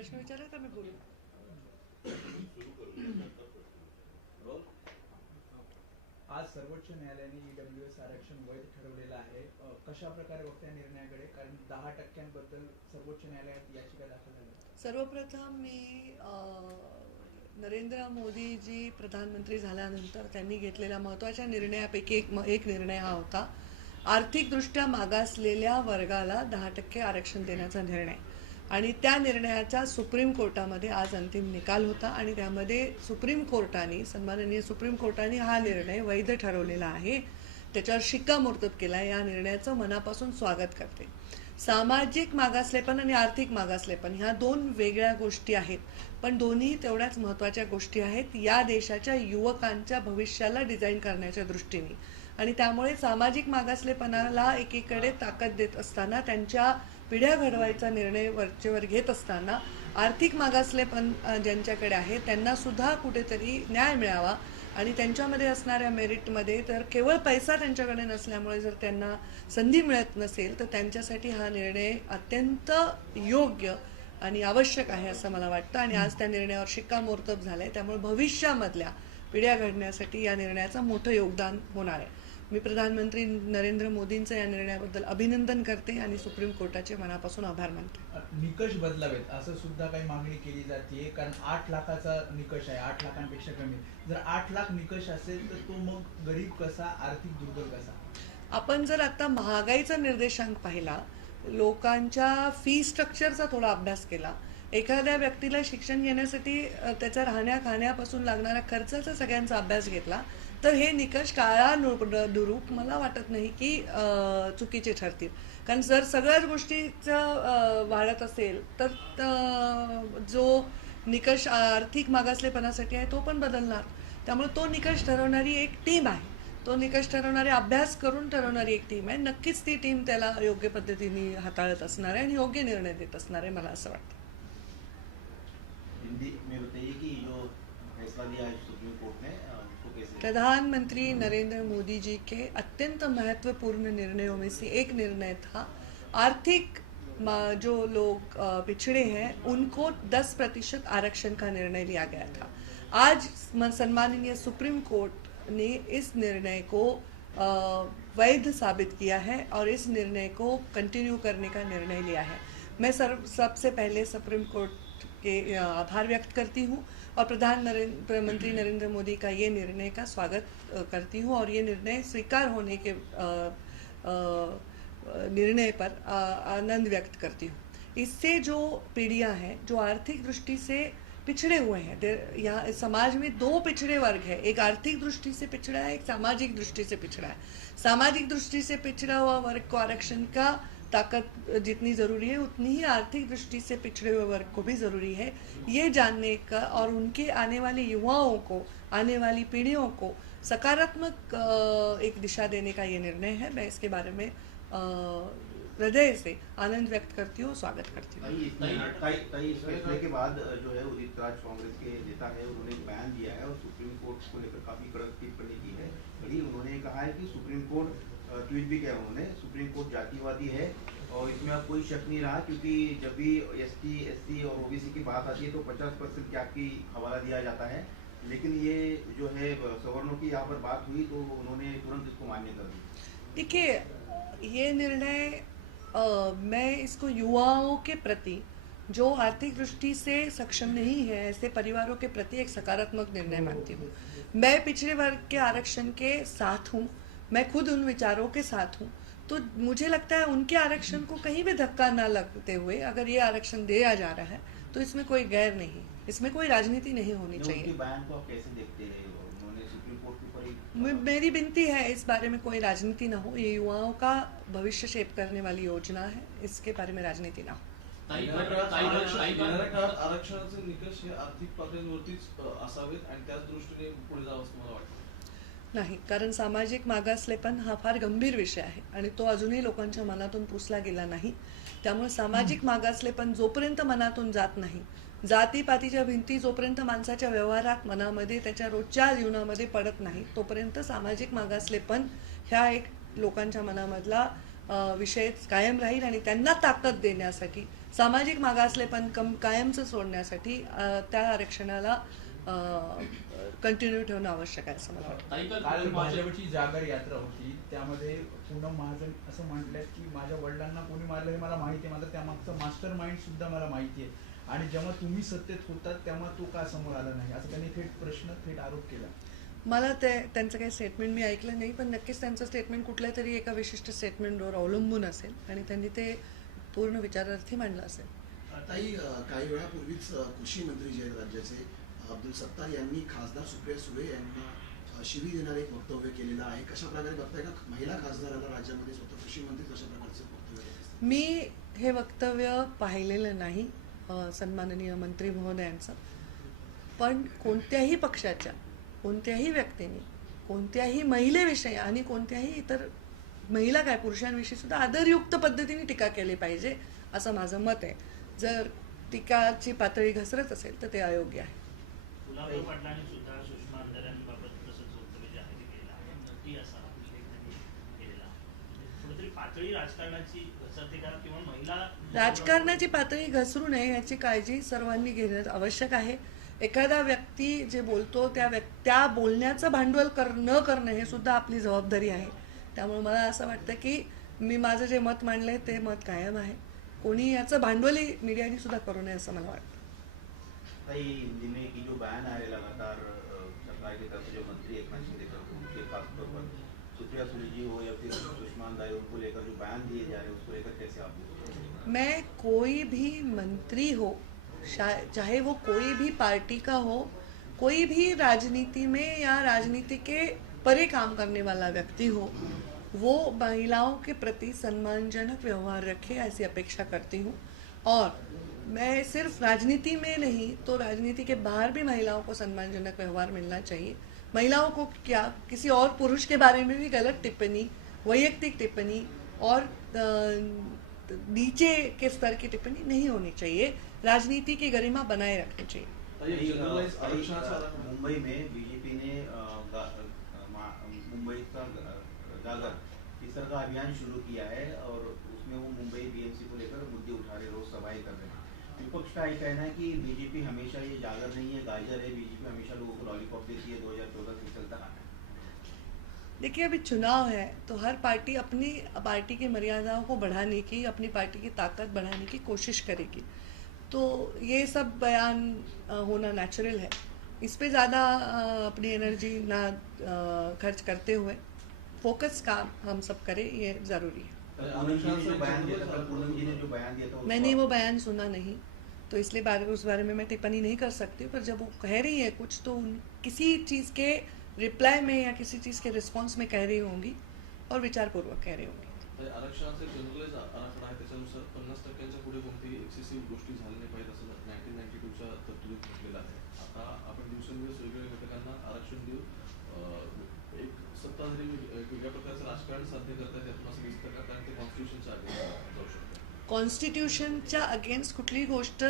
प्रश्न विचारा का मैं बोलूं? आज सर्वोच्च न्यायालयाने ईडब्ल्यूएस आरक्षण वैध ठरवलेलं आहे. कशा प्रकारे बघताय निर्णयाकडे? कारण 10% सर्वोच्च न्यायालयात याचिका दाखल झाली. सर्वप्रथम मी नरेंद्र मोदीजी प्रधानमंत्री झाल्यानंतर त्यांनी घेतलेल्या महत्त्वाच्या निर्णयापैकी एक निर्णय हा होता, आर्थिकदृष्ट्या मागासलेल्या वर्गाला 10% आरक्षण देण्याचा निर्णय. आणि त्या निर्णयाचा सुप्रीम कोर्टामध्ये आज अंतिम निकाल होता आणि त्यामध्ये सन्माननीय सुप्रीम कोर्टाने हा निर्णय वैध ठरवलेला आहे, त्याच्यावर शिक्कामोर्तब केला. या निर्णयाचं मनापासून स्वागत करते. सामाजिक मागासलेपण आणि आर्थिक मागासलेपण ह्या दोन वेगळ्या गोष्टी आहेत, पण दोन्ही तेवढ्याच महत्त्वाच्या गोष्टी आहेत या देशाच्या युवकांच्या भविष्याला डिझाईन करण्याच्या दृष्टीने. आणि त्यामुळे सामाजिक मागासलेपणाला एकीकडे ताकद देत असताना, त्यांच्या पिढ्या घडवायचा निर्णय वरचेवर घेत असताना, आर्थिक मागासलेपण ज्यांच्याकडे आहे त्यांना सुद्धा कुठेतरी न्याय मिळावा. आणि त्यांच्यामध्ये असणाऱ्या मेरिटमध्ये तर केवळ पैसा त्यांच्याकडे नसल्यामुळे जर त्यांना संधी मिळत नसेल तर त्यांच्यासाठी हा निर्णय अत्यंत योग्य आणि आवश्यक आहे असं मला वाटतं. आणि आज त्या निर्णयावर शिक्कामोर्तब झालं आहे, त्यामुळे भविष्यामधल्या पिढ्या घडण्यासाठी या निर्णयाचं मोठं योगदान होणार आहे. मी प्रधानमंत्री नरेंद्र मोदींचं या निर्णयाबद्दल अभिनंदन करते आणि सुप्रीम कोर्टाचे मनापासून आभार मानते. निकष बदलावेत असं सुद्धा काही मागणी केली जाते, कारण 8 लाखाचा निकष आहे, 8 लाखांपेक्षा कमी. जर 8 लाख निकष असेल तर तो मग गरीब कसा, आर्थिक दुर्बल कसा? आपण जर आता महागाईचा निर्देशांक पाहिला, लोकांच्या फी स्ट्रक्चरचा थोडा अभ्यास केला, एखाद्या व्यक्तीला शिक्षण घेण्यासाठी त्याचा राहण्या खाण्यापासून लागणाऱ्या खर्चाचा सगळ्यांचा अभ्यास घेतला तर हे निकष काळानुरूप मला वाटत नाही की चुकीचे ठरतील. कारण जर सगळ्याच गोष्टीचं वाढत असेल तर जो निकष आर्थिक मागासलेपणासाठी आहे तो पण बदलणार. त्यामुळे तो निकष ठरवणारी एक टीम आहे, तो निकष ठरवणारे अभ्यास करून ठरवणारी एक टीम आहे. नक्कीच ती टीम त्याला योग्य पद्धतीने हाताळत असणार आहे आणि योग्य निर्णय देत असणार आहे, मला असं वाटतं. हिंदी में बताइए कि जो फैसला लिया है सुप्रीम कोर्ट ने उसको कैसे? प्रधानमंत्री नरेंद्र मोदी जी के अत्यंत महत्वपूर्ण निर्णयों में से एक निर्णय था, आर्थिक जो लोग पिछड़े हैं उनको 10% आरक्षण का निर्णय लिया गया था. आज सम्माननीय सुप्रीम कोर्ट ने इस निर्णय को वैध साबित किया है और इस निर्णय को कंटिन्यू करने का निर्णय लिया है. मैं सबसे पहले सुप्रीम कोर्ट के आभार व्यक्त करती हूँ और प्रधानमंत्री नरेंद्र मोदी का ये निर्णय का स्वागत करती हूँ और ये निर्णय स्वीकार होने के निर्णय पर आनंद व्यक्त करती हूँ. इससे जो पीढ़ियाँ हैं जो आर्थिक दृष्टि से पिछड़े हुए हैं, यहाँ समाज में दो पिछड़े वर्ग है, एक आर्थिक दृष्टि से पिछड़ा है, एक सामाजिक दृष्टि से पिछड़ा है. सामाजिक दृष्टि से पिछड़ा हुआ वर्ग को आरक्षण का ताकत जितनी ज़रूरी है उतनी ही आर्थिक दृष्टि से पिछड़े हुए वर्ग को भी ज़रूरी है. ये जानने का और उनके आने वाले युवाओं को, आने वाली पीढ़ियों को सकारात्मक एक दिशा देने का ये निर्णय है. मैं इसके बारे में हृदय से आनंद व्यक्त करती हूँ, स्वागत करती हूँ. इस फैसले के बाद जो है उदित राज कांग्रेस के नेता है, उन्होंने एक बयान दिया है और सुप्रीम कोर्ट को लेकर काफी कड़क टिप्पणी की है. उन्होंने कहा है कि सुप्रीम कोर्ट, ट्वीट भी किया उन्होंने, सुप्रीम कोर्ट जातिवादी है और इसमें अब कोई शक नहीं रहा, क्योंकि जब भी एसटी, एससी और ओबीसी की बात आती है तो 50% कैप की हवाला दिया जाता है, लेकिन ये जो है सवर्णों की यहाँ पर बात हुई तो उन्होंने तुरंत इसको मान्य कर दी. देखिए, ये निर्णय मैं इसको युवाओं के प्रति जो आर्थिक दृष्टि से सक्षम नहीं है ऐसे परिवारों के प्रति एक सकारात्मक निर्णय मानती हूँ. मैं पिछड़े वर्ग के आरक्षण के साथ हूँ, मैं खुद उन विचारों के साथ हूँ, तो मुझे लगता है उनके आरक्षण को कहीं भी धक्का ना लगते हुए अगर ये आरक्षण दिया जा रहा है तो इसमें कोई गैर नहीं, इसमें कोई राजनीति नहीं होनी चाहिए. उनके बयान को आप कैसे देखते हैं? उन्होंने सुप्रीम कोर्ट के ऊपर मेरी विनती है इस बारे में कोई राजनीति ना हो. ये युवाओं का भविष्य शेप करने वाली योजना है, इसके बारे में राजनीति ना हो. आरक्षणाचे निकष हे आर्थिक पातळीवरतीच असावेत आणि त्याच दृष्टीने पुढे जावं असं मला वाटतं. नाही, कारण सामाजिक मागासलेपण हा फार गंभीर विषय आहे आणि तो अजूनही लोकांच्या मनातून पुसला गेला नाही. त्यामुळे सामाजिक मागासलेपण जोपर्यंत मनातून जात नाही, जातीपातीच्या भिंती जोपर्यंत माणसाच्या व्यवहारात, मनामध्ये, त्याच्या रोजच्या जीवनामध्ये पडत नाही, तोपर्यंत सामाजिक मागासलेपण ह्या एक लोकांच्या मनामधला विषय कायम राहील आणि त्यांना ताकद देण्यासाठी सामाजिक मागासलेपण कायमचं सोडण्यासाठी त्या आरक्षणाला कंटिन्यू ठेवणं आवश्यक आहे असं मला वाटतं. काल भाजपची जागर यात्रा होती, त्यामध्ये पूनम महाजन असं म्हटलं की माझ्या वडिलांना कोणी मारलं हे मला माहिती आहे, मला त्यामागचं मास्टर माइंड सुद्धा मला माहिती आहे, आणि जेव्हा तुम्ही सत्तेत होतात तेव्हा तो का समोर आला नाही, असं त्यांनी थेट आरोप केला. मला त्यांचं काही स्टेटमेंट मी ऐकलं नाही, पण नक्कीच त्यांचं स्टेटमेंट कुठल्या तरी एका विशिष्ट स्टेटमेंटवर अवलंबून असेल आणि त्यांनी ते पूर्ण विचारार्थी मांडलं असेल. ताई, काही वेळापूर्वीच कृषी मंत्री जे आहेत राज्याचे अब्दुल सत्तार यांनी खासदार सुप्रिया सुळे यांना शिवी देणारे एक वक्तव्य केलेलं आहे. कशा प्रकारे बघताय का महिला खासदाराला राज्यामध्ये स्वतः कृषी मंत्री कशा प्रकारचे वक्तव्य देतात? मी हे वक्तव्य पाहिलेलं नाही सन्माननीय मंत्री महोदयांचं, पण कोणत्याही पक्षाच्या कोणत्याही व्यक्तीने कोणत्याही महिलेविषयी आणि कोणत्याही इतर महिला काय पुरुषांविषयी सुद्धा आदरयुक्त पद्धतीने टीका केली पाहिजे असं माझं मत आहे. जर टीकाची पातळी घसरत असेल तर ते अयोग्य आहे. गुलाबराव पाटलांनी सुद्धा सुषमा अंधाऱ्यांबाबत तसंच वक्तव्य जाहीर केलं आहे. नक्की असा उल्लेख त्यांनी केलेला आहे. कुठेतरी पातळी राजकारणाची घसरते का किंवा महिला राजकारणाची पातळी घसरू नये याची काळजी सर्वांनी घेणं आवश्यक आहे. एखादा व्यक्ती जे बोलतो त्या बोलण्याचं भांडवल न करणं हे सुद्धा आपली जबाबदारी आहे. त्यामुळे मला असं वाटतं की मी माझं जे मत मांडलंय ते मत कायम आहे. कोणी याचं भांडवलही मीडियाने सुद्धा करू नये असं मला वाटतं. भाई हिंदी में की जो बयान आ रहे लगातार सरकार की तरफ से जो मंत्री एकनाथ शिंदे की तरफ उनके खासतौर पर सुप्रिया सुले जी हो या फिर सुषमा अंधारी उनको लेकर जो बयान दिए जा रहे हैं उसको लेकर कैसे आप देखते हैं? मैं कोई भी मंत्री हो, चाहे वो कोई भी पार्टी का हो, कोई भी राजनीति में या राजनीति के परे काम करने वाला व्यक्ति हो, वो महिलाओं के प्रति सम्मानजनक व्यवहार रखे ऐसी अपेक्षा करती हूँ. और मैं सिर्फ राजनीति में नहीं तो राजनीति के बाहर भी महिलाओं को सम्मानजनक व्यवहार मिलना चाहिए. महिलाओं को क्या किसी और पुरुष के बारे में भी गलत टिप्पणी, वैयक्तिक टिप्पणी और नीचे के स्तर की टिप्पणी नहीं होनी चाहिए. राजनीति की गरिमा बनाए रखनी चाहिए. मुंबई में बीजेपी ने मुंबई का जागर इस तरह का अभियान शुरू किया है और उसमें वो मुंबई बीएमसी को लेकर मुद्दे उठा रहे, रोज सभाएं कर रहे हैं. विपक्ष का ये कहना है कि बीजेपी हमेशा ये जागर नहीं है, गाजर है. बीजेपी हमेशा लोगों को लॉलीपॉप देती है, 2014 से चलता रहा है. देखिए, अभी चुनाव है तो हर पार्टी अपनी पार्टी की मर्यादाओं को बढ़ाने की, अपनी पार्टी की ताकत बढ़ाने की कोशिश करेगी. तो ये सब बयान होना नेचुरल है. इस पे ज़्यादा अपनी एनर्जी ना खर्च करते हुए फोकस काम हम सब करें, ये ज़रूरी है. पूनम जी ने जो बयान दिया था मैंने वो बयान सुना नहीं तो इसलिए उस बारे में मैं टिप्पणी नहीं कर सकती. पर जब वो कह रही है कुछ तो किसी चीज़ के रिप्लाई में या किसी चीज़ के रिस्पॉन्स में कह रही होंगी और विचारपूर्वक कह रही होंगी. आरक्षणाचा जनरलाइज आराखडा आहे, त्याच्यानुसार 50% पुढे कोणतीही एक्सेसिव्ह गोष्टी झाल्या नाही पाहिजे असं 1992च्या तरतुदीत म्हटलेलं आहे. आता आपण दिवसेंदिवस वेगवेगळ्या घटकांना आरक्षण देऊ एक सत्ता जरी वेगळ्या प्रकारचं राजकारण साध्य करता येत असं दिसतं का? कारण ते कॉन्स्टिट्यूशनच्या अगेन्स्ट जाऊ शकतं. कॉन्स्टिट्यूशनच्या अगेन्स्ट कुठली गोष्ट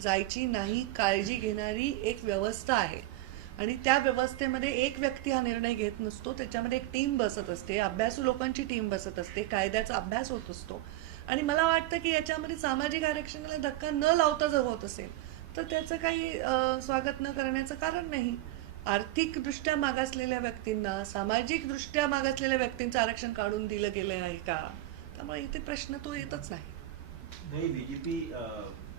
जायची नाही काळजी घेणारी एक व्यवस्था आहे आणि त्या व्यवस्थेमध्ये एक व्यक्ती हा निर्णय घेत नसतो. त्याच्यामध्ये एक टीम बसत असते, अभ्यासू लोकांची टीम बसत असते, कायद्याचा अभ्यास होत असतो. आणि मला वाटतं की याच्यामध्ये सामाजिक आरक्षणाला धक्का न लावता जर होत असेल तर त्याचं काही स्वागत न करण्याचं कारण नाही. आर्थिकदृष्ट्या मागासलेल्या व्यक्तींना, सामाजिकदृष्ट्या मागासलेल्या व्यक्तींचं आरक्षण काढून दिलं गेलं आहे का? त्यामुळे इथे प्रश्न तो येतच नाही. नहीं, बीजेपी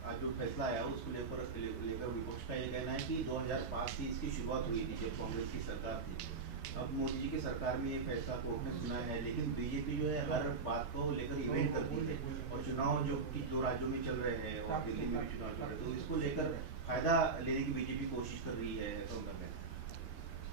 आज जो फैसला आया उसको लेकर विपक्ष का ये कहना है कि 2005 से इसकी शुरुआत हुई थी जब कांग्रेस की सरकार थी. अब मोदी जी की सरकार में ये फैसला कोर्ट ने सुना है, लेकिन बीजेपी जो है हर बात को लेकर इवेंट करती है और चुनाव जो कि 2 राज्यों में चल रहे हैं और दिल्ली में भी चुनाव चल रहे हैं, तो इसको लेकर फायदा लेने की बीजेपी कोशिश कर रही है. तो उनका कहना है.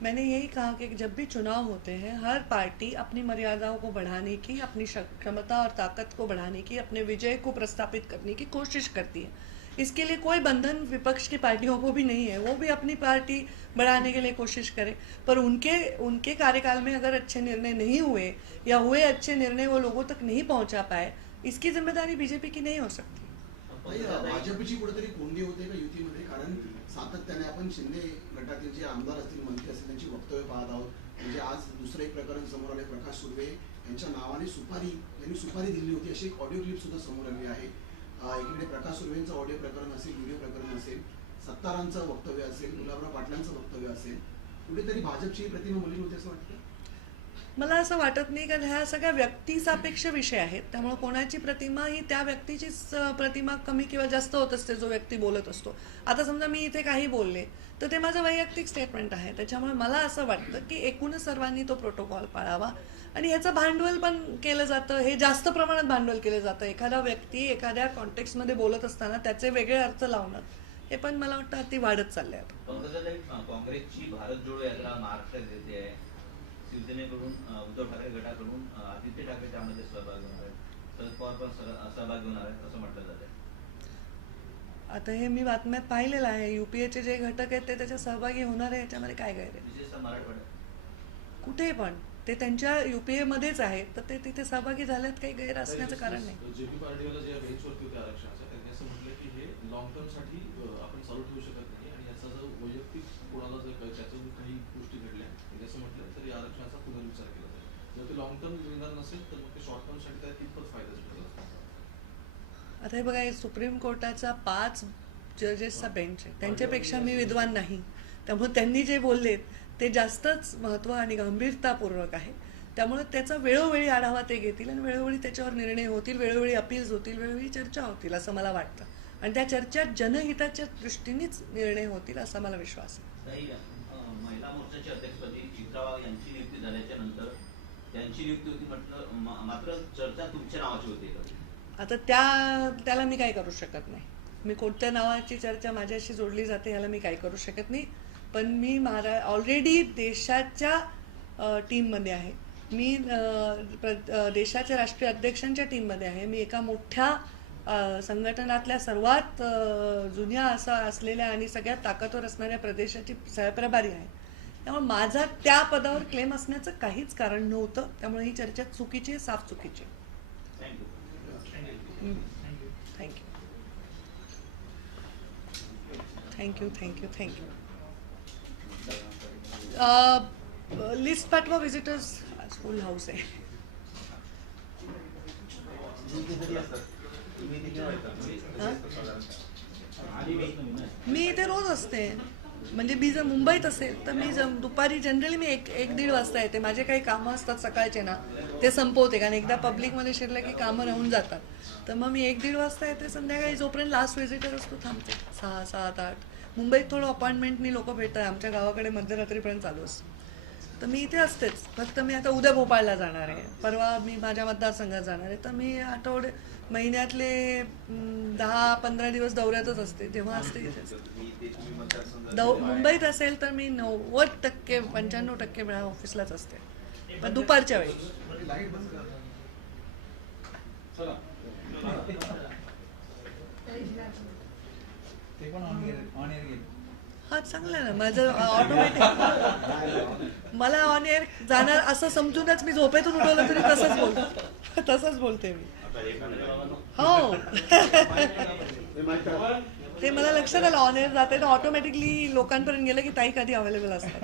मैंने यही कहा कि जब भी चुनाव होते हैं हर पार्टी अपनी मर्यादाओं को बढ़ाने की, अपनी क्षमता और ताकत को बढ़ाने की, अपने विजय को प्रस्थापित करने की कोशिश करती है. इसके लिए कोई बंधन विपक्ष की पार्टियों को भी नहीं है. वो भी अपनी पार्टी बढ़ाने के लिए कोशिश करें, पर उनके कार्यकाल में अगर अच्छे निर्णय नहीं हुए या हुए अच्छे निर्णय वो लोगों तक नहीं पहुंचा पाए, इसकी जिम्मेदारी बीजेपी की नहीं हो सकती. भाजपची कुठेतरी कोंडी होते का युतीमध्ये? कारण सातत्याने आपण शिंदे गटातील जे आमदार असतील, मंत्री असतील त्यांची वक्तव्य पाहत आहोत. म्हणजे आज दुसरं एक प्रकरण समोर आले, प्रकाश सुर्वे यांच्या नावाने यांनी सुपारी दिली होती अशी एक ऑडिओ क्लिप सुद्धा समोर आली आहे. एकीकडे प्रकाश सुर्वेंचं ऑडिओ प्रकरण असेल, व्हिडिओ प्रकरण असेल, सत्तारांचं वक्तव्य असेल, गुलाबराव पाटलांचं वक्तव्य असेल, कुठेतरी भाजपची प्रतिमा मलिन होते असं वाटतं? मला असं वाटत नाही, कारण ह्या सगळ्या व्यक्तिसापेक्ष विषय आहेत. त्यामुळे कोणाची प्रतिमा ही त्या व्यक्तीचीच प्रतिमा कमी किंवा जास्त होत असते जो व्यक्ती बोलत असतो. आता समजा मी इथे काही बोलले तर ते माझं वैयक्तिक स्टेटमेंट आहे. त्याच्यामुळे मला असं वाटतं की एकूणच सर्वांनी तो प्रोटोकॉल पाळावा. आणि याचं भांडवल पण केलं जातं, हे जास्त प्रमाणात भांडवल केलं जातं. एखादा व्यक्ती एखाद्या कॉन्टेक्स्टमध्ये बोलत असताना त्याचे वेगळे अर्थ लावणं हे पण मला वाटतं अति वाढत चाललंय आता. पंकजाताई, काँग्रेसची भारत जोडो यात्रा महाराष्ट्रात येते आहे. शिवसेनेकडून उद्धव ठाकरे गटाकडून आदित्य ठाकरे त्यामध्ये सहभाग होणार आहेत, शरद पवार पण सहभाग होणार आहेत असं म्हटलं जात आहे. आता हे मी बातम्यात पाहिलेलं आहे. युपीएचे जे घटक आहेत ते त्याच्यात सहभागी होणार आहे, याच्यामध्ये काय गैर आहे? विशेषतः मराठवाड्यात कुठे पण ते त्यांच्या युपीए मध्येच आहेत, तर ते तिथे सहभागी झाल्यात, काही गैर असण्याचं कारण नाही. जेपी पार्टीवाला जे बेंचवरती होते आरक्षणाच्या, त्यांनी असं म्हटलं की हे लॉंग टर्म साठी आपण चालू ठेवू शकत नाही आणि याचा जर वैयक्तिक कोणाला जर त्याच्यातून काही गोष्टी घडल्या त्यांनी असं म्हटलं तर या आरक्षणाचा पुनर्विचार केला जाईल. जर ते लॉंग टर्म निर्धार नसेल तर मग ते शॉर्ट टर्म साठी त्यात कितपत फायदा होतो. आता हे बघा, हे सुप्रीम कोर्टाचा 5 जजेसचा बेंच आहे. त्यांच्यापेक्षा मी विद्वान नाही, त्यामुळे त्यांनी जे बोललेत ते जास्तच महत्त्व आणि गंभीरतापूर्वक आहे. त्यामुळे त्याचा वेळोवेळी आढावा ते घेतील आणि वेळोवेळी त्याच्यावर निर्णय होतील, वेळोवेळी अपील्स होतील, वेळोवेळी चर्चा होतील असं मला वाटतं. आणि त्या चर्चा जनहिताच्या दृष्टीनेच निर्णय होतील असा मला विश्वास आहे. महिला मोर्चाच्या अध्यक्षपदी चित्रा वाघ यांची नियुक्ती झाल्याच्या नंतर त्यांची नियुक्ती होती म्हटलं, मात्र चर्चा तुमच्या नावाची होती का? आता त्याला मी काय करू शकत नाही. मी कोणत्या नावाची चर्चा माझ्याशी जोडली जाते याला मी काय करू शकत नाही. पण मी ऑलरेडी देशाच्या टीममध्ये आहे. मी देशाच्या राष्ट्रीय अध्यक्षांच्या टीममध्ये आहे. मी एका मोठ्या संघटनातल्या सर्वात जुन्या असलेल्या आणि सगळ्यात ताकदवर असणाऱ्या प्रदेशाची सहप्रभारी आहे. त्यामुळे माझा त्या पदावर क्लेम असण्याचं काहीच कारण नव्हतं. त्यामुळे ही चर्चा चुकीची आहे, साफ चुकीची आहे. थँक्यू. लिस्ट पाठवा. विजिटर्स फुल हाऊस आहे. मी इथे रोज असते. म्हणजे मी जर मुंबईत असेल तर मी दुपारी जनरली मी 1-1:30 वाजता येते. माझे काही कामं असतात सकाळचे ना, ते संपवते. कारण एकदा पब्लिकमध्ये शिरलं की कामं राहून जातात. तर मग मी 1-1:30 वाजता येते. संध्याकाळी जोपर्यंत लास्ट व्हिजिटर असतो थांबते. 6, 7, 8. मुंबईत थोडं अपॉइंटमेंटनी लोक भेटतात. आमच्या गावाकडे मध्यरात्रीपर्यंत चालू असतं. तर मी इथे असतेच. फक्त मी आता उद्या भोपाळला जाणार आहे, परवा मी माझ्या मतदारसंघात जाणार आहे. तर मी महिन्यातले 10-15 दिवस दौऱ्यातच असते. जेव्हा असते इथे असते. मुंबईत असेल तर मी 90% 95% वेळा ऑफिसलाच असते, पण दुपारच्या वेळी. ते पण ऑन एअर गेले. हा, चांगलं आहे ना. माझं ऑटोमॅटिक मला ऑन एअर जाणार असं समजूनच मी झोपेतून उठवलं तरी तसंच बोलते मी. हो, ते मला लक्षात आलं. ऑन एअर जाते तर ऑटोमॅटिकली लोकांपर्यंत गेलं की ताई कधी अवेलेबल असतात.